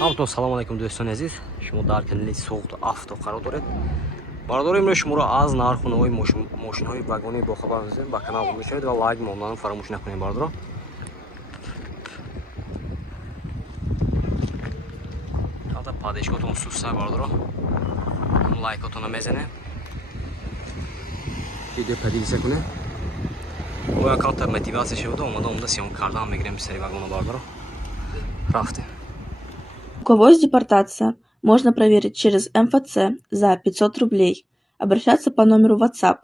همونطور سلام علیکم دوستان عزیز، شما در کانال سوخت افت قرار دارید. برادر امروز شما را از نرخ‌های ماشین‌های واگنی با خبر می‌دیم. با کانال می‌شوید و لایک ممنون فراموش نکنید برادر. البته پادشگاهتون سوسته برادر. لایکاتون رو میزنید. ویدیو پدیدیسه کنه. و اکانت мотивация شده اومده سیام کردن میگیریم سری واگن برادر. رفتیم. У кого есть депортация, можно проверить через МФЦ за 500 рублей. Обращаться по номеру WhatsApp.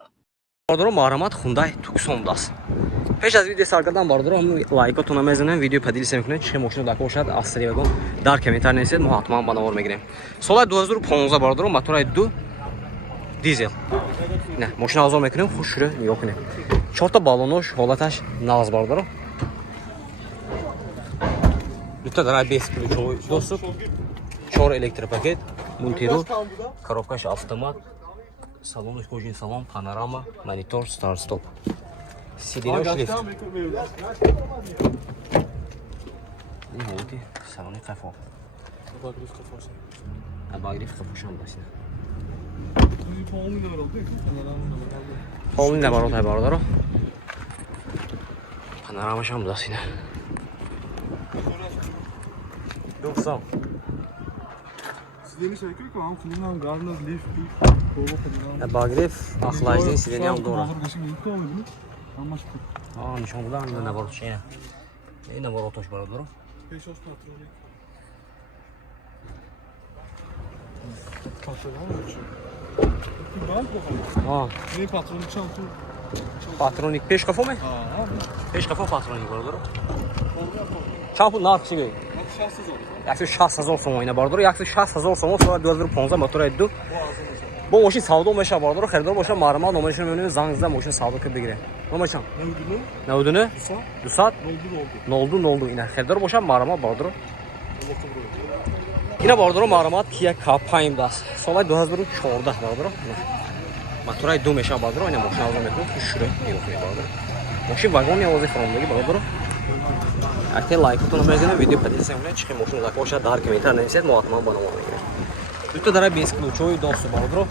برادر معلومات خونده توکسون داست. پیش از ویدیو سر کردن برادر لایکاتون رو میزنید، ویدیو پدیدیسه میکنید، چه ماشین داخل باشد از سری واگن در کامنتار نویسید، ما حتما بنوار میگیریم. سال 2015 برادر موتور 2 دیزل. نه ماشین آزاد میکنیم، خوش شده نگاه کنید. 4 تا بالونش حالتش ناز برادر. Lütfen daha 5 kilo dostum. 4 elektrik paket, multirol, коробкаш автомат, салон кожаный салон, панорама, монитор, старт-стоп. Сиденье шлифт. И вот и салон кафе. Bagriff kafası. Bagriff kafuşan basın. Pahalı ne var oldu? Pahalı ne var oldu barlar? Panorama şam basın. 90. Sideni şey koyuyor ama kullanılan garnaz leaf bir Bagriff ahlajdan sideni am doğru. Anlaştık. Aa nişan bulan ne var şey ne? Ne var otoş barlar? 5 hoş patronik. Aa. Ne patronik çaltı? Patronik 5 kafa mı? Aa, 5 kafa patronik barlar. Çapı narxı gəlir. şahsız oldu. Yaxşı 60000 сом oyna bardır. Yaxşı 60000 сом sonra 2015 motor etdi. Bu maşın savdo olmuşa bardır. Xəridar başa marma nomeşin önünü zangızda maşın savdo kıb digirə. Nomeşan. Ne oldu? Nə oldu? Dusat. Oldu. Oldu. İnə xəridar başa marma bardır. Yine bardır marma Kia K5 das. Solay 2004'da bardır. Motor etdi meşa bardır. Oyna maşın aldım etdi. Şuraya yox bardır. Maşın vagon ya vazifə olmalı bardır. Akte like butonu mezene video подписывайтесь на чехи машину закошать дар комментарий написать но атман банамон. Тут дара без ключевой доступ барадро.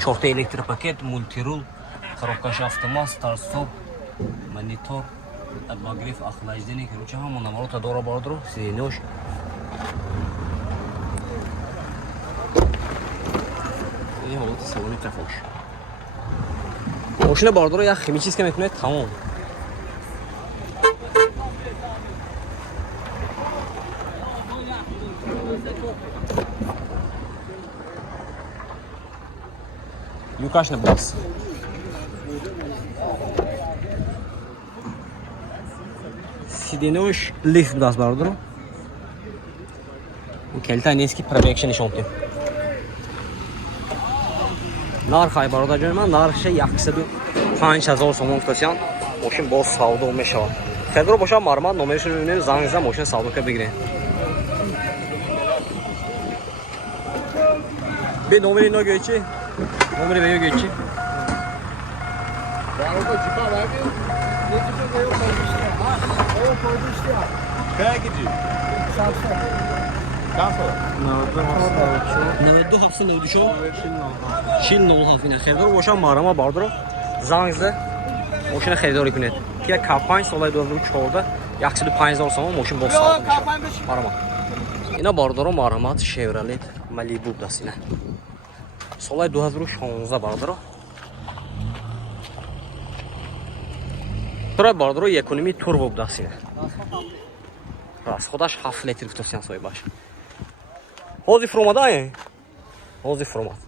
Чёртый электропакет, мультирул, коробка автомат, старт-стоп, монитор, обогрев, охлаждение, короче, ҳамо наворота дора барадро. Сиденёш. И вот салони кафош. Машина барадро я химически метунед тамом. Юкашный бас. Сиденёш лифт дас барадыр. Келта нески пробекшн нишонтим. Нархай бародар ҷон ман нархш 105000 сом футасян. Машин боз савдо мешавад. Хедро боша мармад номершон мебинед занг зада машин савдо ка бигиред. Be номери ино гӯчи. Номери беё гӯчи. Kaya gidiyor. 92 hafta ne düşüyor? Şil nol hafta ne? Xeridor boşan marama bardır. Zangzda maşına xeridor ikunet. Kia K5 solay 2004'da yaxşı 5000 som maşın boz saldı. Marama. Ina bardır maramat Chevrolet Malibu dasina. Solay 2016 bardır. Tura bardır ekonomi turbo dasina. Ras خودش 7 لیتر گفتن سوی باش. حوضی فرومات آیه. حوضی فرومات.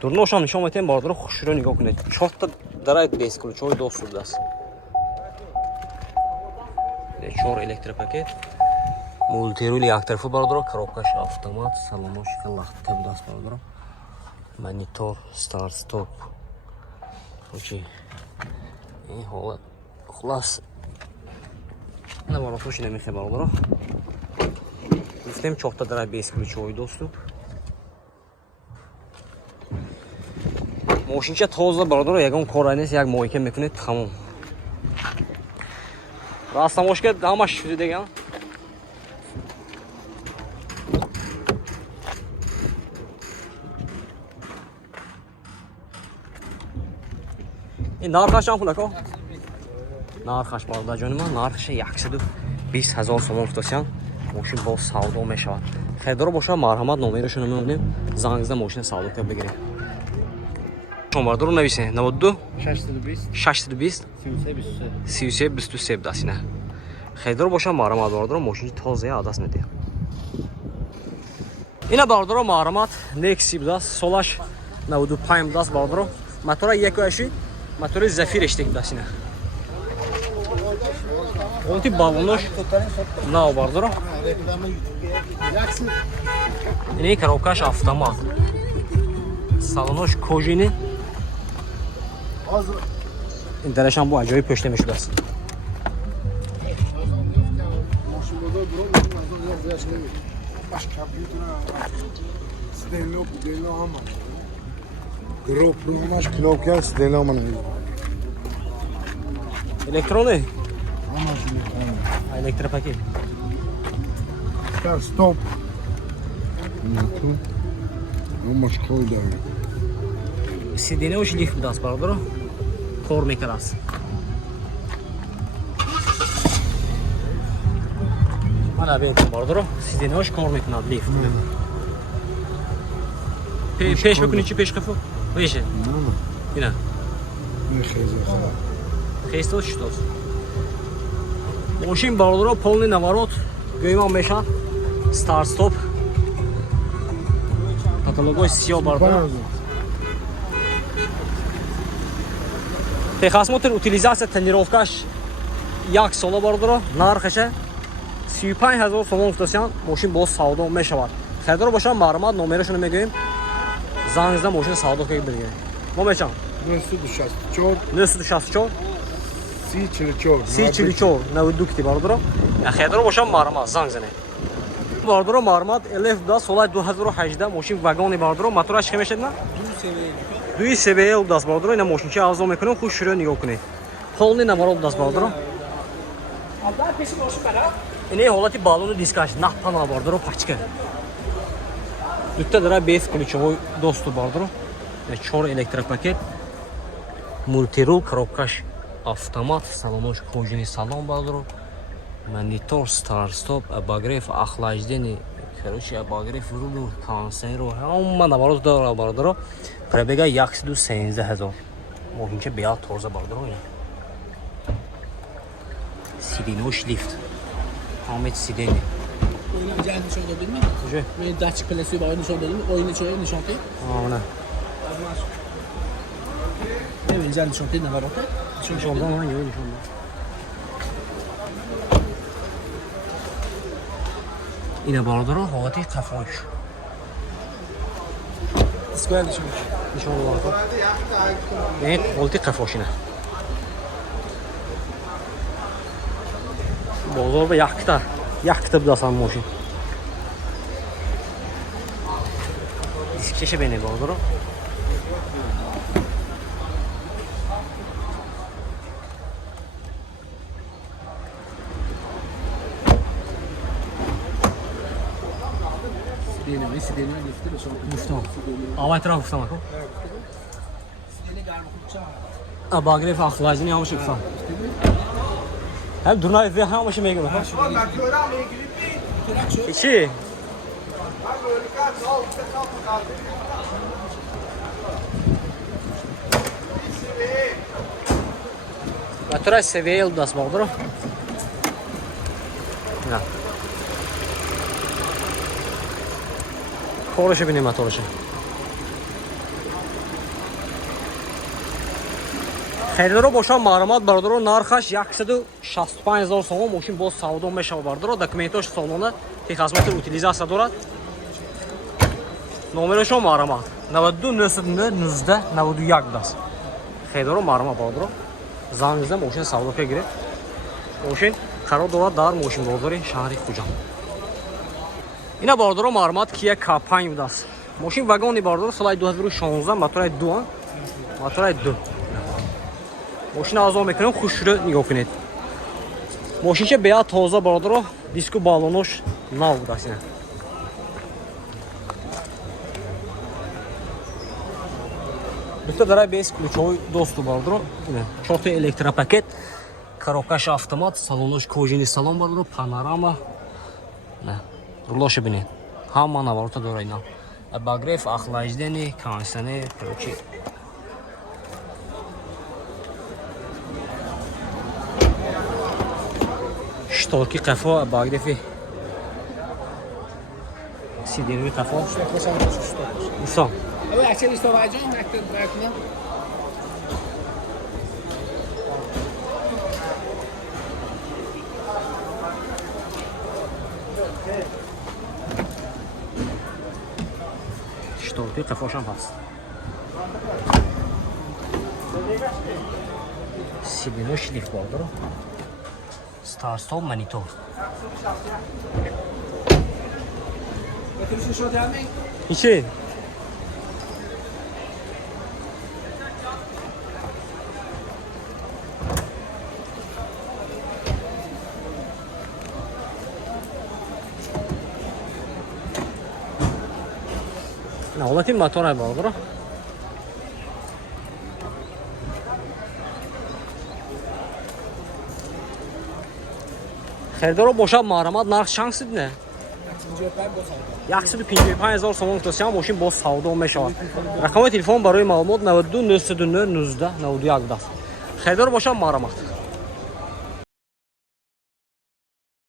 دورنوشان نشون میتیم باردار خوش رو نگاه کنید. 4 تا درایت بیس کلو چوی دو سود است. 4 الکتریک پاکت. مولتیرولی یک طرفه باردار коробкаш автомат салонош лахтем даст باردار. монитор старт стоп. Окей. این حالت خلاص نباید خوشی نمیخواه بالا گفتیم 4 تا درای بیس ключовой доступ ماشینچه تازه برادر یگان کار نیست یک ماهی که میکنید تمام Растамошка дамаш шуди деган. این نرخش هم پوله که؟ نرخش برادر جان من نرخش 120,000 سوم افتادن. ماشین با سودا میشود. خیلی باشه مرحمت نمرهشون رو می‌دیم. زنگ زدم ماشین سودا که بگیریم. شما رو نویسین 92 620 33 23 دستینه. خیلی باشه مرحمت برادر ماشین تازه عدس ندید. اینا برادر مرحمت نکسی بود سالش 95 دست برادر. موتور یکایشی موتور زفیر اشتک دستینه. اون تی بالونش نه برادر. اینی коробкаш автомат. салонош кожини. این درش هم با عجایب پشته میشده است. الکترونه؟ الکتروپاکی. Stop. مشکل داره. سیدینه‌اش لیفت بود است برادر. کار میکنه است. من ببینم برادر سیدینه‌اش کار میکنه لیفت. پیش بکنی چی پیش کفو؟ میشه. اینا. خیلی شد. ماشین برادر полный наворот. گویم میشه. Start stop. Каталогой сио برادر. Техосмотр утилизация тренировкаш 1 сола برادر. нархаш 35000 сом افتادن. ماشین با سودا میشود. خیلی باشه معلومات نمرهشون رو میگیم. زنگ زدم ماشین سودا که بگیریم. ما میشم 964 344 92 کتی برادر. خیلی باشه معلومات زنگ زنه. برادر معلومات الف دا سال 2018 ماشین واگن برادر موتورش که میشه نه 2 سبل داست برادر اینا ماشین چه ارزان میکنه خوش شروع نگاه کنید полный наворот داست برادر اینه حالتی بالون دیسکاش نه پانا برادر پاچکه دوتا داره بیس ключевой доступ برادر 4 электропакет мультирул коробкаш автомат салонош кожаный салон برادر монитор старт-стоп обогрев охлаждение короче обогрев рулю кондиционер همه наворот داره برادر пробега 113000 ماشین چه بیاد تازه برادر اینا سیدینوش لیفت حامد سیدینی Oyunu güzel nişan olabilir mi? Güzel. Ve Dutch klasiği var nişan olabilir mi? Oyunu çöğe nişan değil. Aa ne? Evet güzel nişan değil ne var orada? Nişandan lan yok nişandan. Yine bardır o havati kafaş. Square nişan. Nişan var. Ne? Havati kafaş yine. Bozor ve yaktı. Yaktı bu da san moşin. Diskçeşe beni bardır o. Sideni lifti nişan. Müslüman. Ama etrafı Müslüman. Sideni galiba kutça. Abagrev axlacını yamış yoksa. Hem durna izle hem başı meygul. İki. Motora seviye yıldas bağdır. Ya. Koruşu bineyim motoruşu. خریدارو باشم معلومات برادر نرخش 165000 сом ماشین با سودا میشه برادر دکومنتاش سالانه خدمات утилизация دارد نمرش معلومات 92 99 19 91 داست خریدارو معلومات برادر زنگ زدم ماشین سودا که گیره ماشین قرار دارد در ماشین بازاری شهر خوجا اینا برادر معلومات کیا K5 داست ماشین واگن برادر سال 2016 موتور 2 موتور 2 ماشین آزاد میکنم خوش رو نگاه کنید Мошинча беа тоза бародаро, диску балонош нав будаст ина. Духта дарай без ключовой доступ бародаро. Ина 4 электропакет, коробкаш автомат, салонош кожини салон бародаро, панорама. На. Рулоша бинед. Ҳама наворота дора ина. Обогрев, охлаждение, кондиционер, короче. Шторки қафо, обогрев. Сиденье қафо. Инсон. Evet, akşam işte varacağım. Nakden bırakma. Шторки қафошам ҳаст. Сиденье шлиф бардаро. Старт-стоп монитор. Götürüşü şu devam et. Ичи? На ҳолати мотора бардаро. خریدارو باشد مرمت نرخ چند سید نه؟ 155,000 сомон мутасиам мошин боз савдо мешавад. Рақами телефон барои маълумот 92 939 19 91 10. Херидор бошад марҳамат.